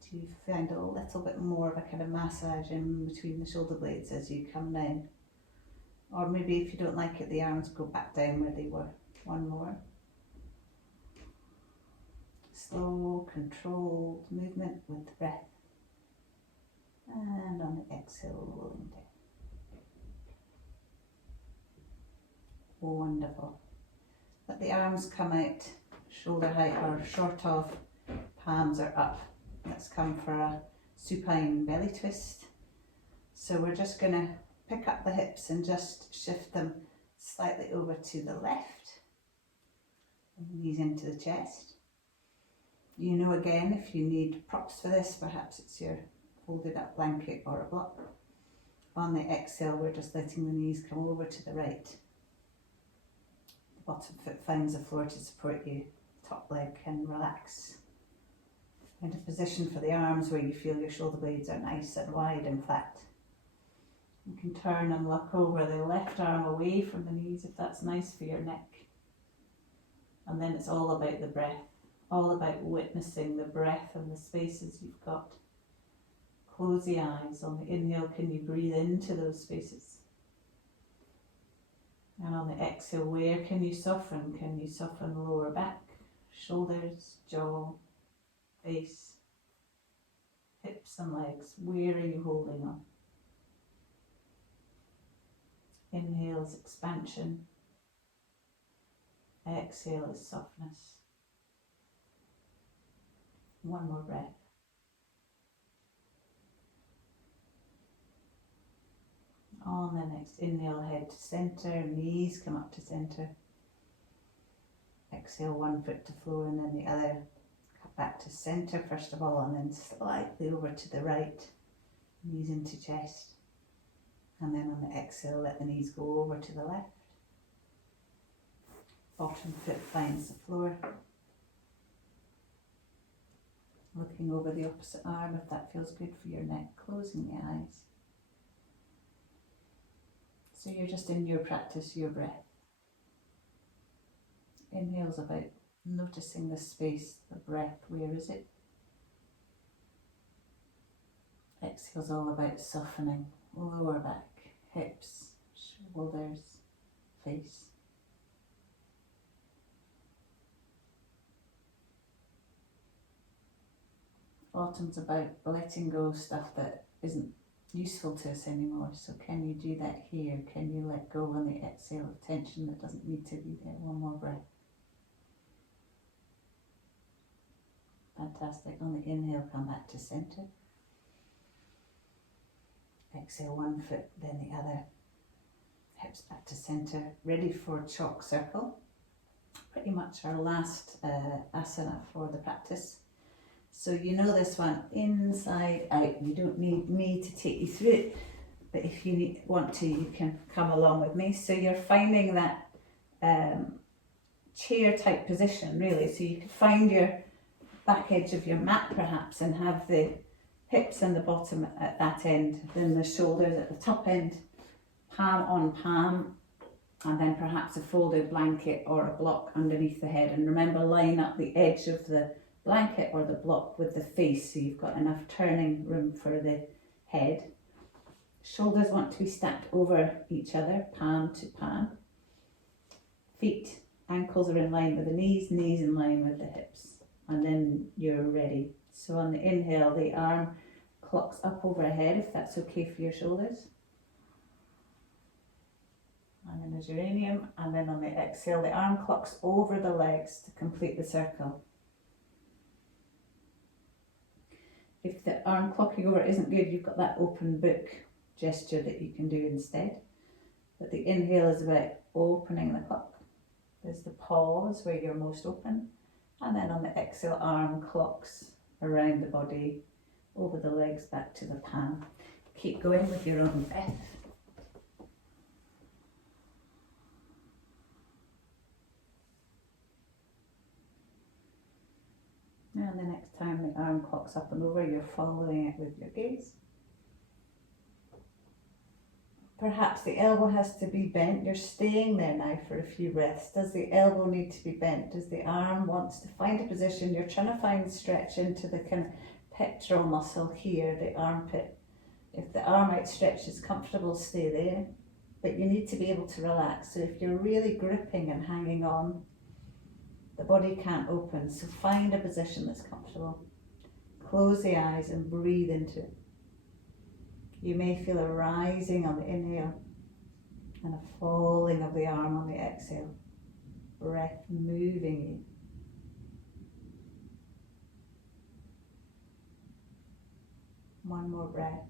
Do you find a little bit more of a kind of massage in between the shoulder blades as you come down? Or maybe if you don't like it, the arms go back down where they were. One more. Slow, controlled movement with the breath. And on the exhale, rolling down. Wonderful. Let the arms come out, shoulder height or short of, palms are up. Let's come for a supine belly twist. So we're just going to pick up the hips and just shift them slightly over to the left. Knees into the chest. You know, again, if you need props for this, perhaps it's your folded up blanket or a block. On the exhale, we're just letting the knees come over to the right. The bottom foot finds the floor to support you. Top leg can relax. Find a position for the arms where you feel your shoulder blades are nice and wide and flat. You can turn and look over the left arm away from the knees if that's nice for your neck. And then it's all about the breath, all about witnessing the breath and the spaces you've got. Close the eyes. On the inhale, can you breathe into those spaces? And on the exhale, where can you soften? Can you soften lower back, shoulders, jaw, face, hips and legs? Where are you holding on? Inhale is expansion. Exhale is softness. One more breath. On the next inhale, head to center, knees come up to center. Exhale, one foot to floor and then the other. Come back to center first of all and then slightly over to the right. Knees into chest. And then on the exhale, let the knees go over to the left. Bottom foot finds the floor. Looking over the opposite arm if that feels good for your neck, closing the eyes. So you're just in your practice, your breath. Inhale's about noticing the space, the breath, where is it? Exhale's all about softening, lower back, hips, shoulders, face. Autumn's about letting go of stuff that isn't useful to us anymore. So can you do that here? Can you let go on the exhale of tension that doesn't need to be there? One more breath. Fantastic. On the inhale, come back to center. Exhale, one foot, then the other. Hips back to center. Ready for chalk circle. Pretty much our last asana for the practice. So you know this one inside out. You don't need me to take you through it, but if you want to, you can come along with me. So you're finding that chair type position really. So you could find your back edge of your mat perhaps and have the hips and the bottom at that end, then the shoulders at the top end, palm on palm, and then perhaps a folded blanket or a block underneath the head. And remember, line up the edge of the blanket or the block with the face so you've got enough turning room for the head. Shoulders want to be stacked over each other, palm to palm. Feet, ankles are in line with the knees, knees in line with the hips. And then you're ready. So on the inhale, the arm clocks up overhead if that's okay for your shoulders. And then a geranium, and then on the exhale, the arm clocks over the legs to complete the circle. If the arm clocking over isn't good, you've got that open book gesture that you can do instead. But the inhale is about opening the clock. There's the pause where you're most open. And then on the exhale, arm clocks around the body, over the legs, back to the palm. Keep going with your own breath. And the next time the arm clocks up and over, you're following it with your gaze. Perhaps the elbow has to be bent. You're staying there now for a few breaths. Does the elbow need to be bent? Does the arm wants to find a position? You're trying to find stretch into the kind of pectoral muscle here, the armpit. If the arm outstretched is comfortable, stay there. But you need to be able to relax. So if you're really gripping and hanging on, the body can't open. So find a position that's comfortable. Close the eyes and breathe into it. You may feel a rising on the inhale and a falling of the arm on the exhale. Breath moving you. One more breath.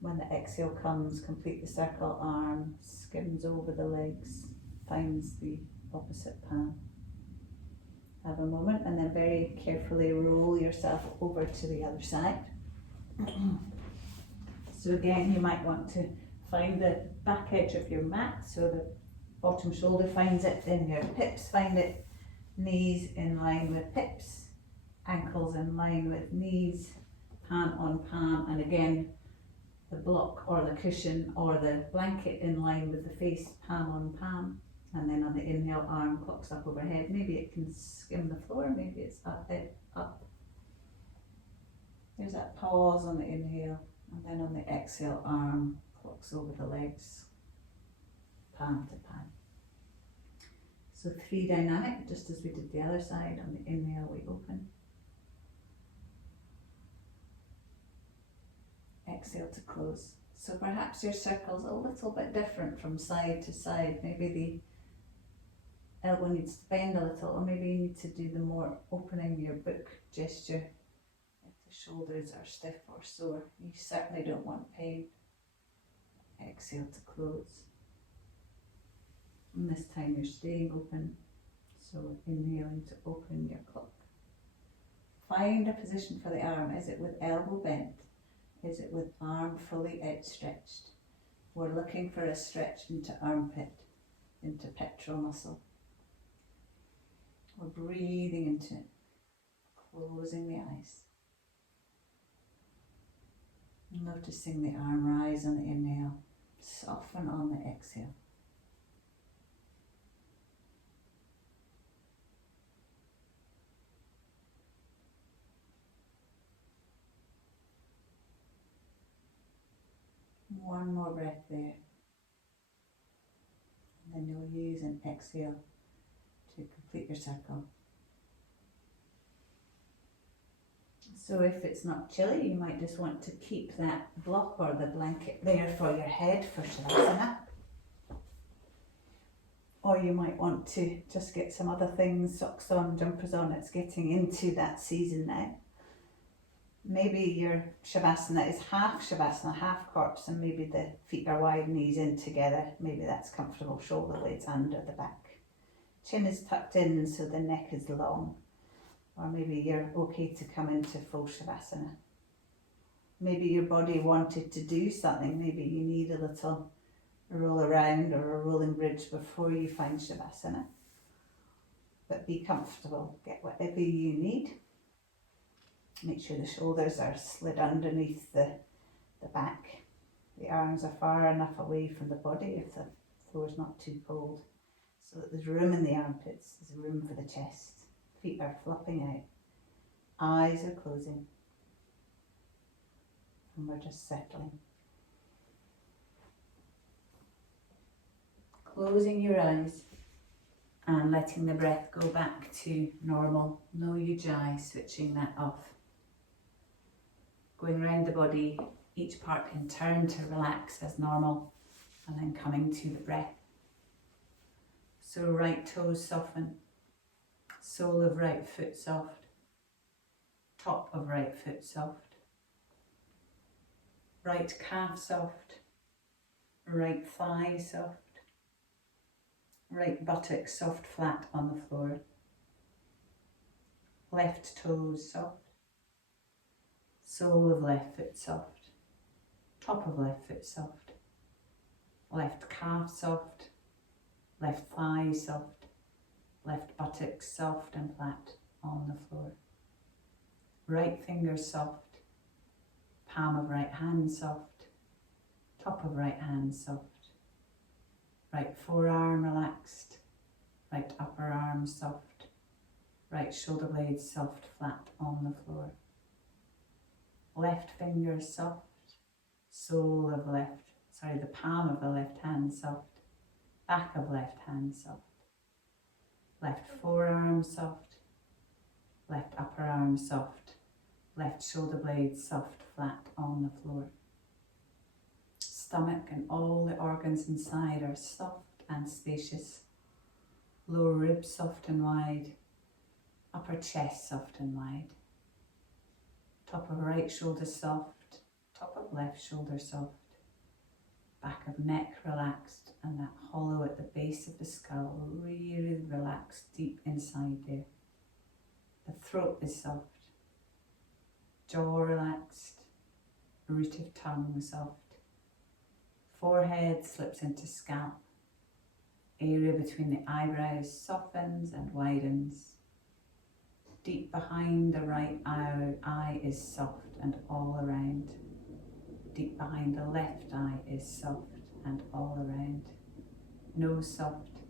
When the exhale comes, complete the circle, arm skims over the legs, finds the opposite palm. Have a moment and then very carefully roll yourself over to the other side. So again, you might want to find the back edge of your mat so the bottom shoulder finds it, then your hips find it, knees in line with hips, ankles in line with knees, palm on palm, and again the block or the cushion or the blanket in line with the face, palm on palm. And then on the inhale, arm clocks up overhead. Maybe it can skim the floor, maybe it's up, up. There's that pause on the inhale, and then on the exhale, arm clocks over the legs, palm to palm. So 3 dynamic, just as we did the other side. On the inhale, we open. Exhale to close. So perhaps your circle's a little bit different from side to side. Maybe the elbow needs to bend a little, or maybe you need to do the more opening your book gesture. If the shoulders are stiff or sore, you certainly don't want pain. Exhale to close. And this time you're staying open, so inhaling to open your clock. Find a position for the arm. Is it with elbow bent? Is it with arm fully outstretched? We're looking for a stretch into armpit, into pectoral muscle. We're breathing into it, closing the eyes. Noticing the arm rise on the inhale, soften on the exhale. One more breath there. And then you'll use an exhale to complete your circle. So if it's not chilly, you might just want to keep that block or the blanket there for your head for Shavasana. Or you might want to just get some other things, socks on, jumpers on. It's getting into that season now. Maybe your Shavasana is half Shavasana, half corpse, and maybe the feet are wide, knees in together. Maybe that's comfortable, shoulder blades under the back. Chin is tucked in so the neck is long. Or maybe you're okay to come into full Shavasana. Maybe your body wanted to do something. Maybe you need a little roll around or a rolling bridge before you find Shavasana. But be comfortable, get whatever you need. Make sure the shoulders are slid underneath the back. The arms are far enough away from the body if the floor is not too cold. So that there's room in the armpits, there's room for the chest. Feet are flopping out. Eyes are closing. And we're just settling. Closing your eyes and letting the breath go back to normal. No ujjayi, switching that off. Going around the body, each part in turn to relax as normal, and then coming to the breath. So right toes soften, sole of right foot soft. top of right foot soft, right calf soft, right thigh soft, right buttock soft flat on the floor, left toes soft, sole of left foot soft, top of left foot soft, left calf soft, left thigh soft, left buttock soft and flat on the floor, right fingers soft, palm of right hand soft, top of right hand soft, right forearm relaxed, right upper arm soft, right shoulder blades soft flat on the floor, left fingers soft, the palm of the left hand soft, back of left hand soft, left forearm soft, left upper arm soft, left shoulder blades soft flat on the floor. Stomach and all the organs inside are soft and spacious, lower ribs soft and wide, upper chest soft and wide, top of right shoulder soft, top of left shoulder soft, back of neck relaxed, and that hollow at the base of the skull really relaxed deep inside there. The throat is soft, jaw relaxed, root of tongue soft, forehead slips into scalp, area between the eyebrows softens and widens. Deep behind the right eye is soft and all around. Deep behind the left eye is soft and all around. Nose soft,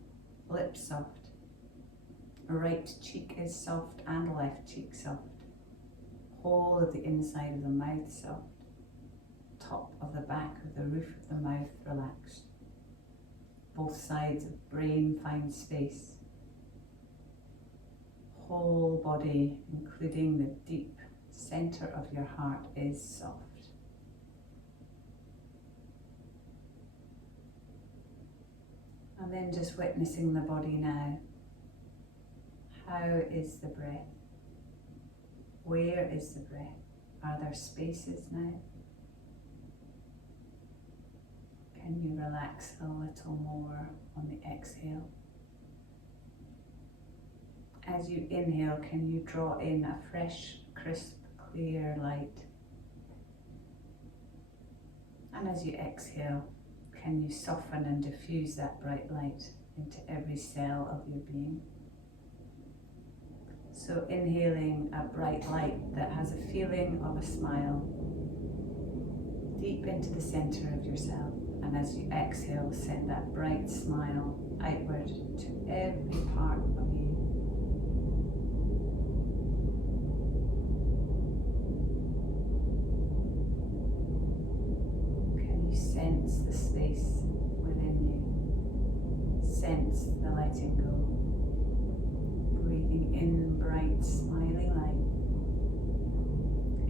lips soft. Right cheek is soft and left cheek soft. Whole of the inside of the mouth soft. Top of the back of the roof of the mouth relaxed. Both sides of brain find space. Whole body, including the deep center of your heart, is soft. And then just witnessing the body now. How is the breath? Where is the breath? Are there spaces now? Can you relax a little more on the exhale? As you inhale, can you draw in a fresh, crisp, clear light? And as you exhale, can you soften and diffuse that bright light into every cell of your being? So inhaling a bright light that has a feeling of a smile deep into the center of yourself. And as you exhale, send that bright smile outward to every part of you. Can you sense the space within you? Sense the letting go. Breathing in bright, smiling light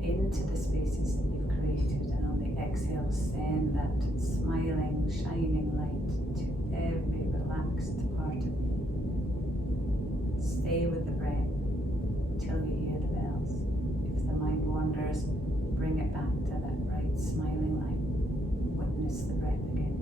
into the spaces that you've created, and on the exhale, send that smiling, shining light to every relaxed part of you. Stay with the breath till you hear the bells. If the mind wanders, bring it back to that bright, smiling light. Witness the breath again.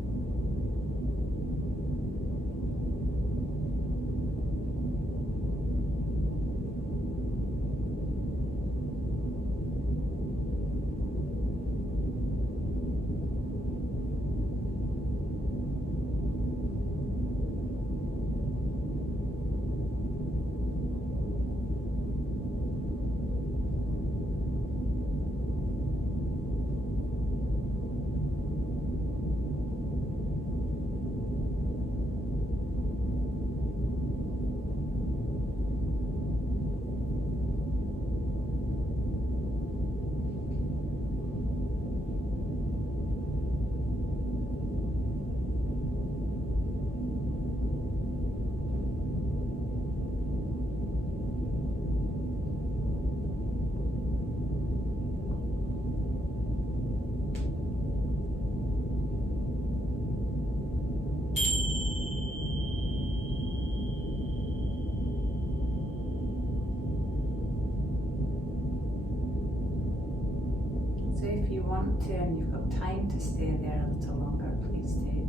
want to and you've got time to stay there a little longer, please do.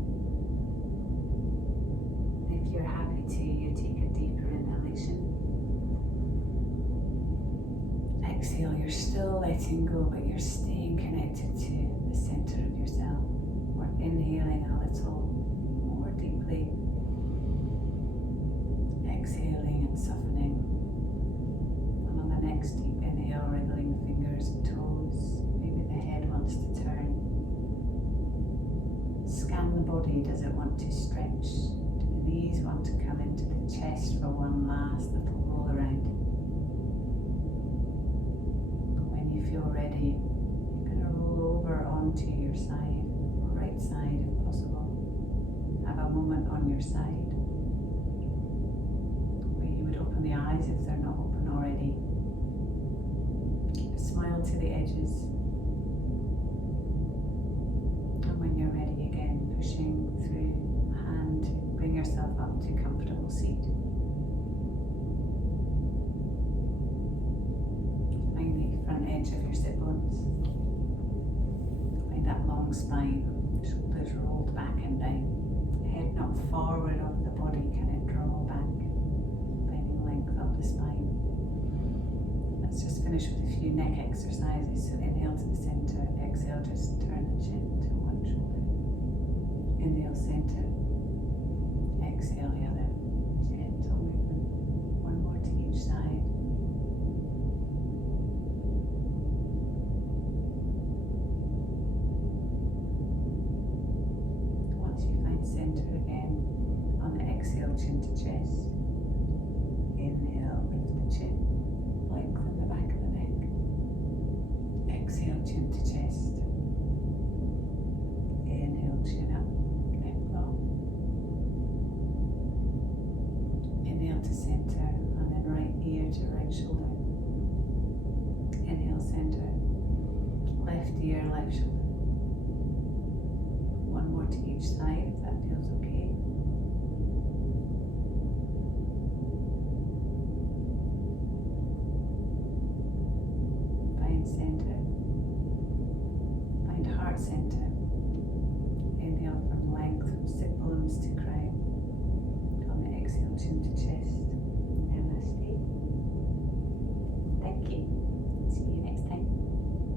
If you're happy to, you take a deeper inhalation. Exhale, you're still letting go, but you're staying connected to the center of yourself. We're inhaling a little more deeply, exhaling and softening. And on the next deep inhale, wriggling fingers and toes. Maybe the head wants to turn. Scan the body. Does it want to stretch? Do the knees want to come into the chest for one last little roll around? When you feel ready, you're going to roll over onto your side, right side if possible. Have a moment on your side where you would open the eyes if they're not open already. Keep a smile to the edges. And when you're ready again, pushing through a hand to bring yourself up to a comfortable seat. Find the front edge of your sit bones. Find that long spine, shoulders rolled back and down. Head not forward of the body, can it draw back, finding length up the spine. Let's just finish with a few neck exercises. So inhale to the center, exhale, just turn the chin to one shoulder. Inhale, center, exhale, the other. Gentle movement, one more to each side. Once you find center again, on the exhale, chin to chest. Inhale, lift the chin, lengthen the back of the neck. Exhale, chin to chest. Inhale, chin up, neck long. Inhale to center, and then right ear to right shoulder. Inhale, center, left ear, left shoulder. One more to each side if that feels okay. Find center. Find heart center.